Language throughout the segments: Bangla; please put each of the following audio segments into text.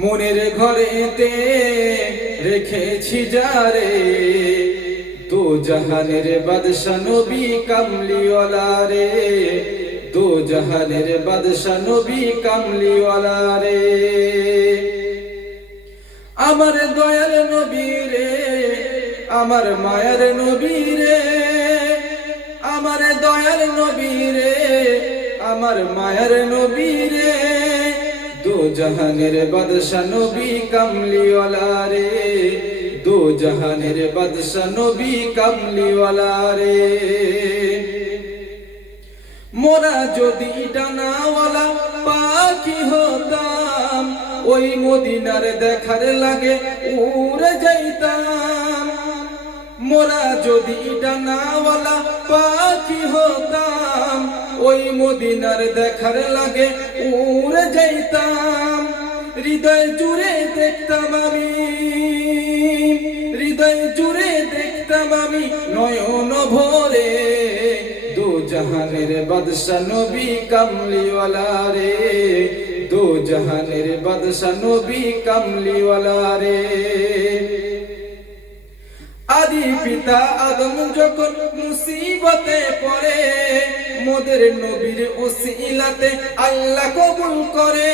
মনের ঘরেতে রেখেছি যারে, দো জাহানের বাদশা নবী কামলিওয়ালা রে, দো জাহানের বাদশা নবী কামলিওয়ালা রে। আমার দয়াল নবী রে, আমার মায়ার নবী রে, আমার দয়াল নবী রে, আমার মায়ার নবী রে, দো জাহানের বাদশা নবী কামলিওয়ালা রে, দো জাহানের বাদশা নবী কামলিওয়ালা রে। মোরা যদি ডানাওয়ালা পাখি হতাম, ওই মদিনার দেখার লাগে উড়ে যাইতাম। মোরা যদি ডানাওয়ালা পাখি হতাম, ওই মদিনার দেখার লাগে উড়ে যাইতাম। হৃদয় জুড়ে দেখতাম আমি, হৃদয় জুড়ে দেখতাম আমি নয়ন ভরে, দো জাহানের বাদশা নবী কামলিওয়ালা রে, দো জাহানের বাদশা নবী কামলিওয়ালা রে। আদি পিতা আদম যখন মুসিবতে পড়ে, মোদের নবীর ওসিলাতে আল্লাহ কবুল করে।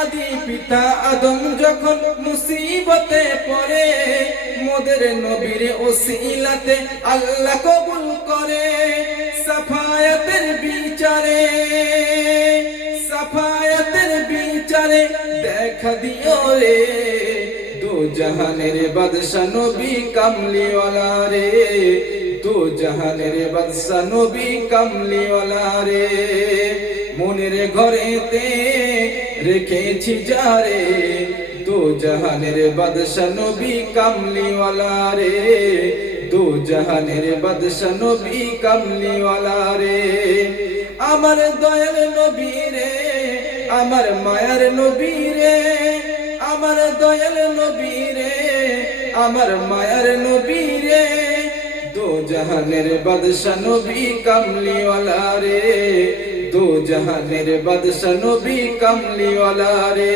আদি পিতা আদম যখন মুসিবতে পড়ে, মোদের নবীর ওসিলাতে আল্লাহ কবুল করে। সাফায়াতের বিচারে, সাফায়াতের বিচারে দেখা দিও রে, দো জাহানের বাদশা নবী কামলিওয়ালা রে, দো জাহানের বাদশা নবী কামলিওয়ালা রে। মনের ঘরেতে রেখেছি যারে, দো জাহানের বাদশা নবী কামলিওয়ালা রে, দো জাহানের বাদশা নবী কামলিওয়ালা রে। আমার দয়াল নবী রে, আমার মায়ার নবী রে, আমার দয়াল নবী রে, আমার মায়ার নবী রে, দো জাহানের বাদশা নবী কামলিওয়ালা রে, দো জাহানের বাদশা নবী কামলিওয়ালা রে।